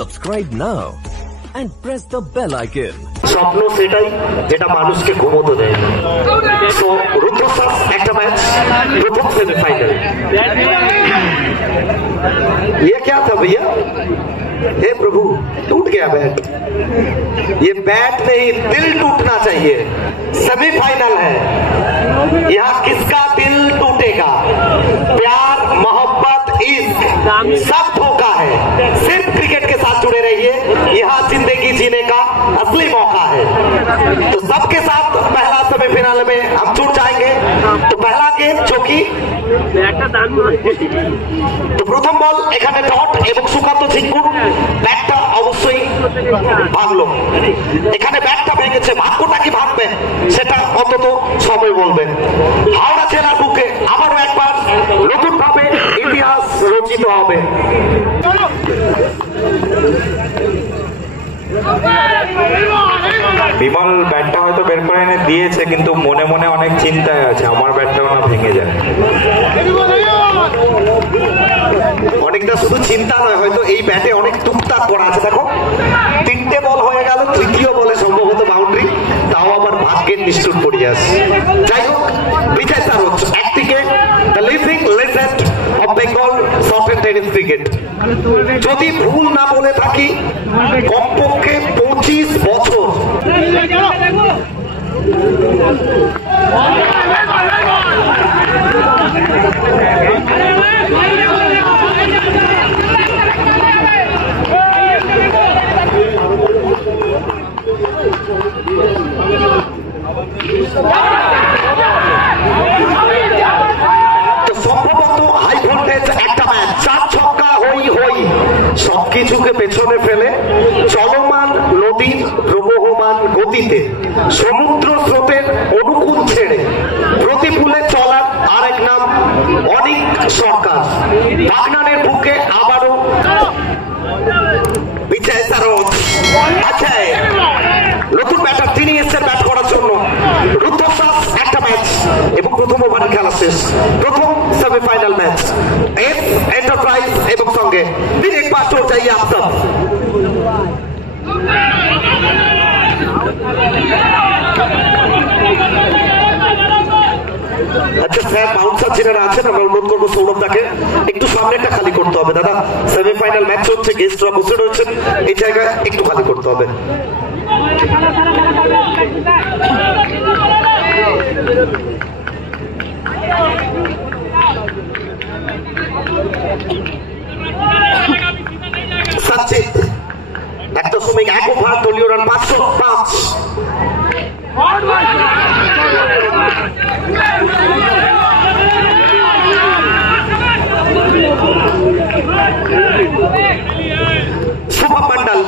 Subscribe now and press the bell icon. স্বপ্ন সেটাই যেটা মানুষকে ঘুমোতে দেয় না। সো রুদ্রশ্বাস একটা ম্যাচ প্রথম সেমিফাইনাল। ये क्या था भैया? हे प्रभु टूट गया बैट। ये बैट नहीं दिल टूटना चाहिए। सेमीफाइनल है, यहाँ किसका दिल टूटेगा? प्यार मोहब्बत इश्क सब धोखा है। सिर्फ क्रिकेट के साथ जुड़े रहिए, यहाँ जिंदगी जीने का असली मौका है। तो सबके साथ पहला सेमीफाइनल में हम जुड़ जाएंगे। तो पहला गेम जो कि তো প্রথম বল এখানে ডট এবং সুকান্ত ঝিঙ্কুর ব্যাটটা অবশ্যই ভাঙলো। এখানে ব্যাটটা ভেঙেছে, ভাগ্যটা কি ভাঙবে সেটা অন্তত সময় বলবে। হাওড়া জেলার বুকে আবারও একবার নতুন ভাবে ইতিহাস রচিত হবে। বিমল ব্যাটটা হয়তো বের করে এনে দিয়েছে, কিন্তু মনে মনে অনেক চিন্তায় আছে আমার ব্যাটটাও না ভেঙে যায়। অনেকটা শুধু চিন্তা নয়, হয়তো এই ব্যাটে অনেক টুকটাক করা আছে। দেখো তিনটে বল হয়ে গেল, তৃতীয় বলে সম্ভবত বাউন্ডারি, তাও আবার ভাগ্যের নিষ্ঠুর পরিহাস। যাই হোক, বিজয় সারোজ একদিকে the living legend of Bengal soft and tennis cricket. যদি ভুল না বলে থাকি কমপক্ষে 25 বছর সম্ভবত হাই ভোল্টেজ একটা ম্যাচ, 4 ছক্কা হই হই সবকিছুকে পেছনে ফেলে চলমান নদীর প্রবহমান গতিতে সমুদ্র স্রোতের অনুকূল ছেড়ে প্রতিকূলে চলার আরেক নাম অনিক সরকার। বাগনানের বুকে আবারও বিজয় সারোজ। আচ্ছা, নতুন ব্যাটার তিনি এসেছেন ব্যাট করার জন্য। রুদ্রশ্বাস একটা ম্যাচ এবং প্রথম ওভারের খেলা শেষ। প্রথম সেমিফাইনাল ম্যাচ এস এন্টারপ্রাইজ এবং সঙ্গে দিন একবার চোর চাইয়ে আপনার। আচ্ছা স্যার, বাউন্সার যারা আছেন আমরা অনুরোধ করবো সৌরভদাকে একটু সামনেটা খালি করতে হবে। দাদা সেমিফাইনাল ম্যাচ হচ্ছে, গেস্টরা বসে রয়েছেন, এই জায়গায় একটু খালি করতে হবে। সঞ্চিত 1.1 ওভার, দলীয় রান 505। शुभम मंडल,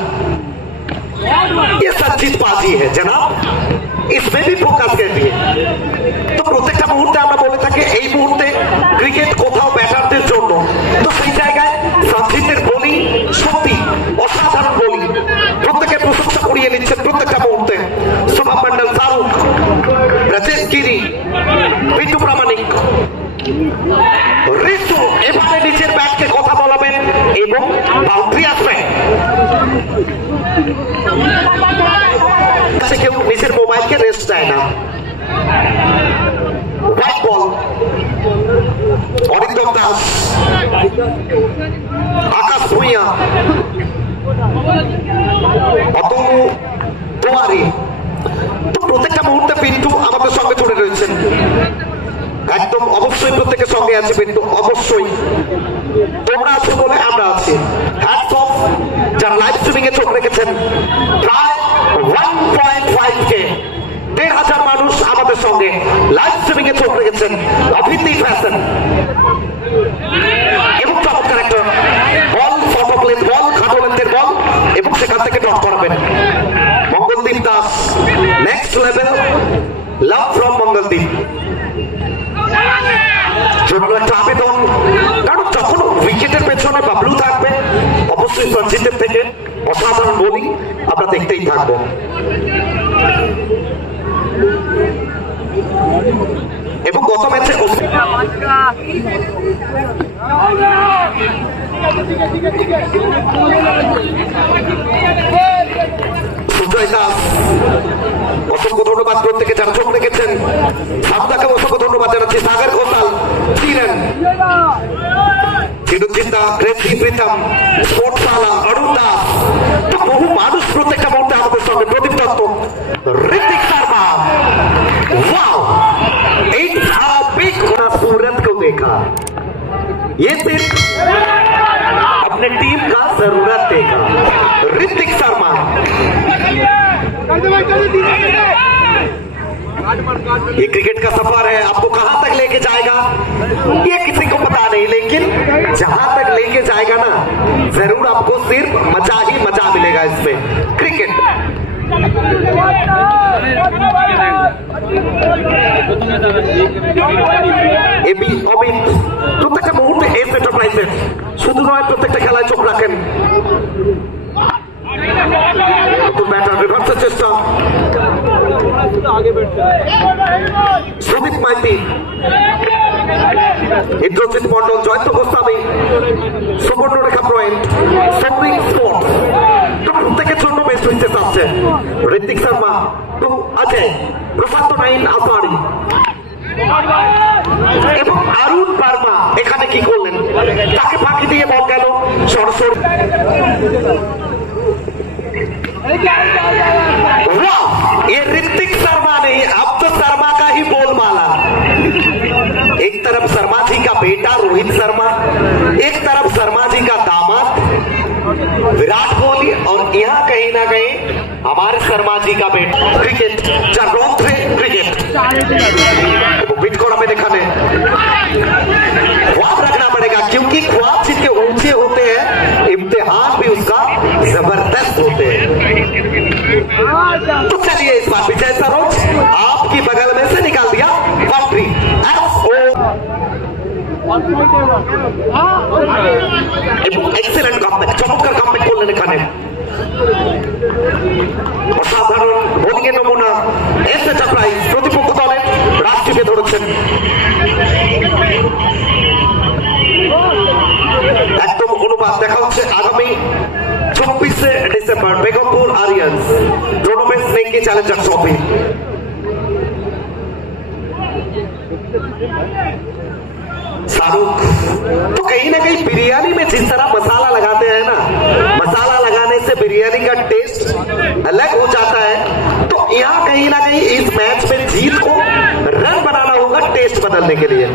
ये संचित बाजी है जनाब, इसमें भी फोकस करती है। তো প্রত্যেকটা মুহূর্তে আমরা বলে থাকি এই মুহূর্তে ক্রিকেট কোথাও ব্যাটারদের জন্য, তো সেই জায়গায় সঞ্চিতের বোলিং সত্যি অসাধারণ বোলিং, প্রত্যেকের প্রশংসা করিয়ে নিচ্ছে প্রত্যেকটা মুহূর্তে। শুভম মন্ডল, শাহরুখ, রাজেশ গিরি, বিট্টু প্রামাণিক, ঋতু এভাবে নিজের ব্যাটকে কথা বলাবেন এবং বাউন্ডারি আসবে। কেউ নিজের মোবাইলকে রেস্ট দেয় না। হোয়াইট বল, অরিন্দম দাস, আকাশ ভূঁইয়া, অতনু তোয়ারি। তো প্রত্যেকটা মুহূর্তে পিন্টু আমাদের সঙ্গে জুড়ে রয়েছেন, একদম অবশ্যই প্রত্যেকের সঙ্গে আছে পিন্টু, অবশ্যই তোমরা আছো বলে আমরা আছি। হ্যাটস অফ যারা লাইভ স্ট্রিমিং এ চোখ রেখেছেন। প্রায় 1.5K 1,500 মানুষ আমাদের সঙ্গে লাইভ স্ট্রিমিং এ চোখ রেখেছেন। অভিনন্দন ফ্যাশন এবং চমৎকার একটা বল, ফটোপ্লেন বল, খাটোলেন্থের বল এবং সেখান থেকে ডট করাবেন Mangaldeep Das. Next level love from Mangaldeep. জন্য একটা আবেদন, কারণ যখন উইকেটের পেছনে বাবলু থাকবে অবশ্যই সঞ্চিতের থেকে অসাধারণ বোলিং আমরা দেখতেই থাকবো। এবং গত ম্যাচে চিরচিন্তা কৃতি প্রীতম স্পোর্টশালা অরুণ দাস তো বহু মানুষ প্রত্যেকটা মুহূর্তে আমাদের সঙ্গে Pradeep Dutta Hrithik Sharma wow it's a big सूरत को देखा ये सिर्फ अपने टीम का जरूरत देखा ऋतिक शर्मा ये क्रिकेट का सफर है आपको कहां तक लेके जाएगा ये किसी को पता नहीं लेकिन जहां तक लेके जाएगा ना जरूर आपको सिर्फ मजा ही मजा मिलेगा इसमें क्रिकेट এবি অমিত প্রত্যেকটা মুহূর্তে এই সেটআপ রাইছেন শুধু নয় প্রত্যেকটা খেলায় চোখ রাখেন নতুন ব্যাটার রিভার্সের চেষ্টা সুদীপ মাইতি ইন্দ্রজিৎ মন্ডল জয়ন্ত গোস্বামী সুবর্ণরেখা পয়েন্ট সৌমিক স্পোর্ট প্রত্যেকের জন্য বেস্ট উইকেট আসছে ঋতিক শর্মা টু অজয় প্রশান্ত নাইন আসারি এবং অরুণ বার্মা এখানে কি করলেন তাকে ফাঁকি দিয়ে বল গেল সরাসরি ये ऋतिक शर्मा नहीं अब तो शर्मा का ही बोल माला एक तरफ शर्मा जी का बेटा रोहित शर्मा एक तरफ शर्मा जी का दामाद विराट कोहली और यहाँ कहीं ना कहीं हमारे शर्मा जी का बेटा क्रिकेट क्रिकेट बिटकॉइन में देखा ने ख्वाब रखना पड़ेगा क्योंकि ख्वाब जितने ऊंचे होते हैं इम्तिहान भी उसका जबरदस्त होते हैं तो चलिए इस बार विजय सरोज आपकी बगल में से निकाल दिया बाउंड्री एक्सीलेंट कमबैक चमत्कार कमबैक করলেন এখানে অসাধারণ বোলিং এর নমুনা এসে চাপ্রাইজ প্রতিপক্ষ দলের রাষ্ট্রকে ধরেছেন একদম অনুপাত দেখা হচ্ছে আগামী 24 डिसंबर बेगमपुर आरियंस दोनों में लेंगे चैलेंजर ट्रॉफी शाहरुख तो कहीं ना कहीं बिरयानी में जिस तरह मसाला लगाते हैं ना मसाला लगाने से बिरयानी का टेस्ट अलग हो जाता है तो यहाँ कहीं ना कहीं इस मैच में जीत को रन बनाना होगा टेस्ट बदलने के लिए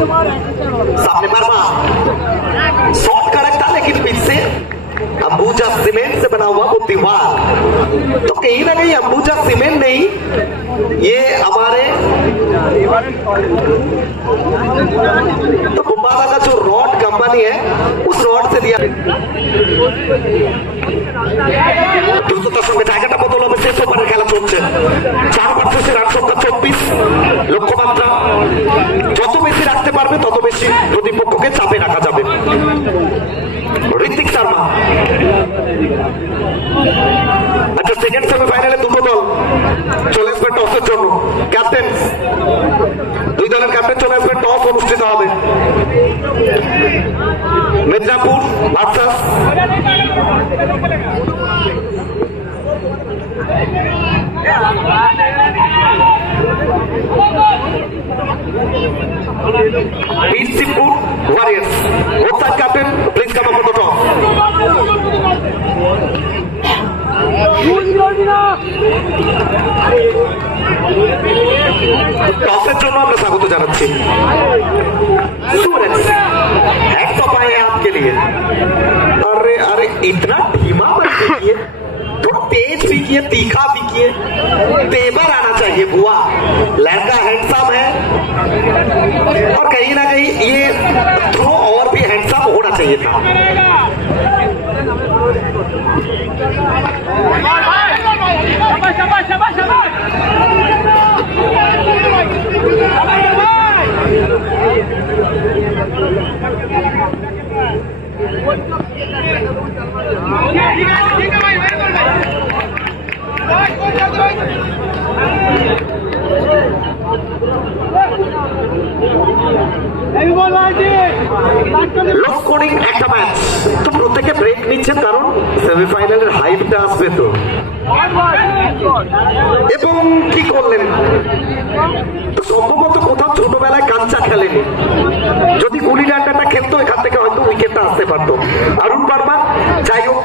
सामने वर्मा शॉट करेक्ट था लेकिन पिच से अंबुजा सीमेंट से बना हुआ वो दीवार तो कहीं ना कहीं अंबुजा सीमेंट नहीं ये हमारे तो बुम्बादा का जो रॉड कंपनी है उस रॉड से दिया দ্রুততার সঙ্গে জায়গাটা বদল হবে শেষ ওভারের খেলা চলছে 4 ওভার শেষে রান সংখ্যা 24 লক্ষ্যমাত্রা যত বেশি রাখতে পারবে তত বেশি প্রতিপক্ষকে চাপে রাখা যাবে ঋতিক শর্মা আচ্ছা সেকেন্ড সেমিফাইনালে দুটো দল চলে আসবে টসের জন্য ক্যাপ্টেন দুই দলের ক্যাপ্টেন চলে আসবে টস অনুষ্ঠিত হবে Midnapore versus Peaceful Warriors. Both side captain, please come up for the top. टॉसेर জন্য আমরা স্বাগত জানাচ্ছি सूरज हैट्स ऑफ आए आपके लिए अरे अरे इतना धीमा मत कीजिए थोड़ा तेज भी किए तीखा भी किए तेवर आना चाहिए बुआ लड़का हैंडसम है और कहीं ना कहीं ये थ्रो और भी हैंडसम होना चाहिए था शाबाश লো স্কোরিং একটা ম্যাচ, তো প্রত্যেকে ব্রেক নিচ্ছেন কারণ সেমিফাইনালের হাইপটা আসবে তো। এবং কি করলেন, তো সম্ভবত কোথাও ছোটবেলায় কাঞ্চা খেলেনি, যদি গুলি ডান্ডাটা খেলতো এখান থেকে হয়তো উইকেটটা আসতে পারতো। অরুণ বর্মা যাই হোক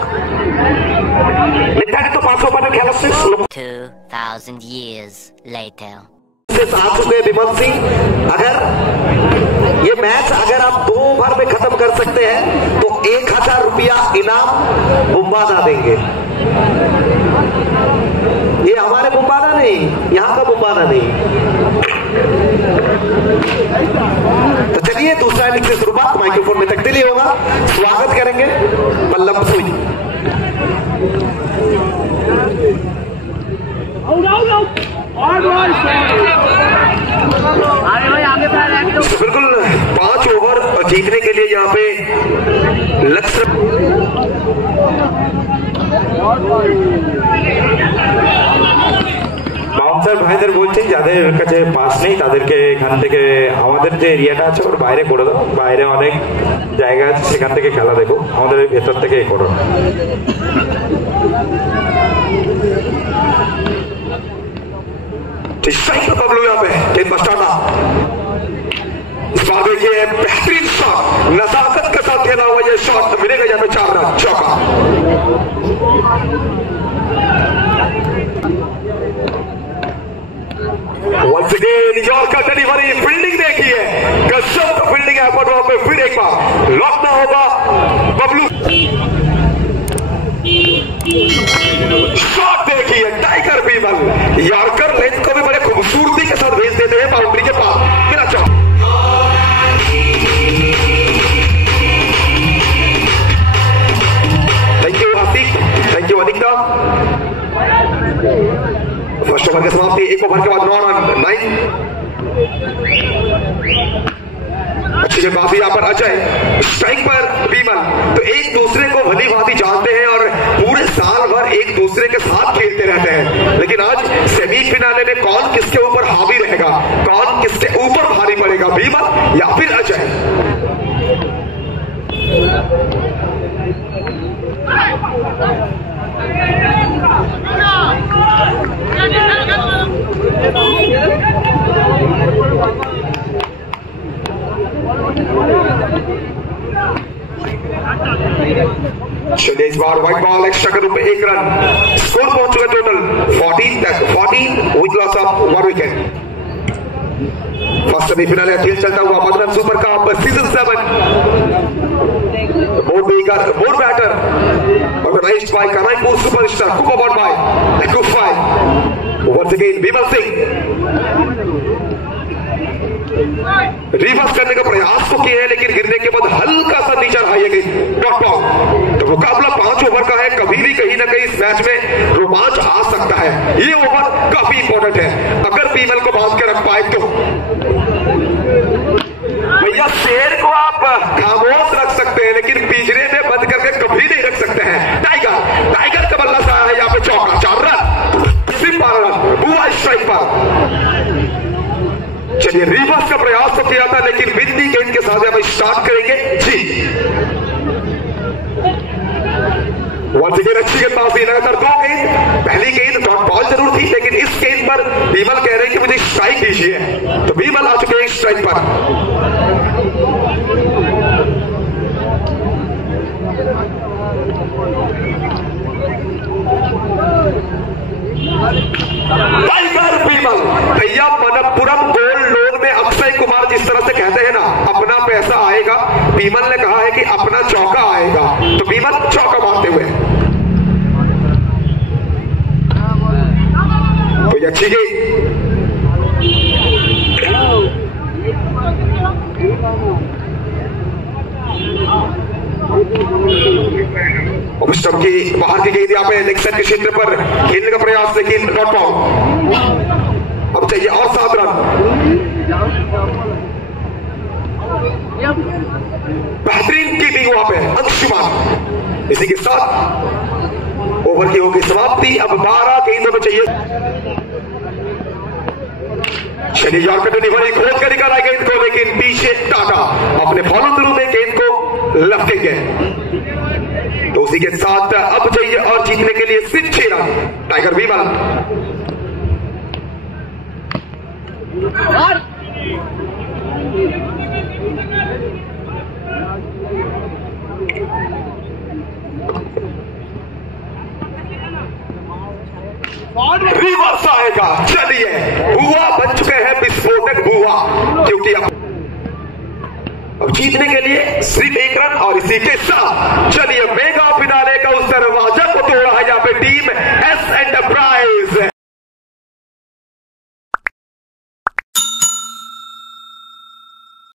নির্ধারিত 5 ওভারের খেলা শেষ। 2000 years later. आ चुके विमल सिंह, अगर ये मैच अगर आप 2 ओवर में खत्म कर सकते हैं तो 1000 रुपया इनाम बुम्बादा देंगे। ये हमारे बुम्बादा नहीं, यहाँ का बुम्बादा नहीं। तो चलिए दूसरा इनिंग से शुरुआत, माइक्रोफोन में तब्दीली होगा, स्वागत करेंगे मल्लम सुई। बिल्कुल 5 ओवर जीतने के लिए यहाँ पे लक्ष्य। বাউন্সার ভাইদের বলছি যাদের কাছে পাস নেই তাদেরকে এখান থেকে আমাদের যে এরিয়াটা আছে ওর বাইরে করে দাও, বাইরে অনেক জায়গা আছে সেখান থেকে খেলা দেখো, আমাদের ভেতর থেকে করো। यहाँ पे गेंद बस्टाना, इस बार देखिए बेहतरीन शॉट, नजाकत के साथ खेला हुआ ये शॉट, मिलेगा यहाँ पे 4 रन, चौका। Once again yorker delivery, fielding देखिए, गजब का फील्डिंग एफर्ट वहां पे, फिर एक बार लॉक ना होगा बबलू। शॉट देखिए टाइगर बीमल, यॉर्कर लेंथ को भी बड़े खूबसूरती के साथ भेज देते हैं बाउंड्री के पास, मेरा चौक। Thank you Asik, thank you Anika. First over की समाप्ति, 1 ओवर के बाद 9 रन, 9। अच्छी गेंदबाजी यहाँ पर अजय, स्ट्राइक पर बीमल, तो एक दूसरे को भली भांति जानते हैं और पूरे साल भर एक दूसरे के साथ खेलते रहते हैं, लेकिन आज सेमीफिनाले में कौन किसके ऊपर हावी रहेगा, कौन किसके ऊपर भारी पड़ेगा, बीमल या फिर अजय। चलिए इस बार व्हाइट बॉल एक्स्ट्रा के रूप में 1 रन, स्कोर पहुंच चुका टोटल 14 तक, 14 with loss of 1 wicket. First semifinal खेल चलता हुआ Madan super cup season 7, board batter organized by Kanaipur superstar, cup award by Ecofy। Once again Vimal Singh reverse करने का प्रयास तो किया है, लेकिन गिरने के बाद हल्का सा नीचे रहा गई डॉट बॉल। तो मुकाबला 5 ओवर का है, कभी भी कहीं ना कहीं इस मैच में रोमांच आ सकता है, ये ओवर काफी इंपॉर्टेंट है, अगर बीमल को बांध के रख पाए तो। भैया शेर को आप खामोश रख सकते हैं, लेकिन पिंजरे में बंद करके कभी नहीं रख सकते हैं। टाइगर का बल्ला सा है यहाँ पे, चौका, 4 रन, सिर्फ 12 रन, बुआ स्ट्राइक पर। चलिए रिवर्स का प्रयास तो किया था, लेकिन बिंदी गेंद के साथ हम स्टार्ट करेंगे जी। वंस अगेन अच्छी गेंदबाजी, लगातार 2 गेंद, पहली गेंद डॉट बॉल जरूर थी, लेकिन इस गेंद पर बीमल कह रहे हैं कि मुझे स्ट्राइक दीजिए, तो बीमल आ चुके हैं स्ट्राइक पर। टाइगर बीमल, भैया मनप्पुरम गोल्ड लोन में अक्षय कुमार जिस तरह से कहते हैं ना अपना पैसा आएगा, बीमल ने कहा है कि अपना चौका आएगा, तो बीमल चौका मारते हुए कोई अच्छी गेंद, स्टंप की बाहर की गेंद यहाँ पे लेग साइड के क्षेत्र पर खेलने का प्रयास, लेकिन डॉट बॉल। अब चाहिए और 7 रन, बेहतरीन कीपिंग वहां पे अंशुमान। इसी के साथ ओवर की होगी समाप्ति, अब 12 गेंदों में चाहिए। चलिए यॉर्कर डिलीवरी खोल कर निकाला गेंद को, लेकिन पीछे टाटा अपने फॉलो थ्रू में गेंद को लपटेंगे। तो उसी के साथ अब चाहिए और जीतने के लिए सिर्फ 6 रन टाइगर विमल। रिवर्स आएगा। चलिए बुआ बन चुके हैं विस्फोटक बुआ, क्योंकि अब जीतने के लिए सिर्फ 1 रन। और इसी के साथ चलिए मेगा फिनाले का उस दरवाजा को तोड़ा है यहाँ पे टीम एस एंटरप्राइज।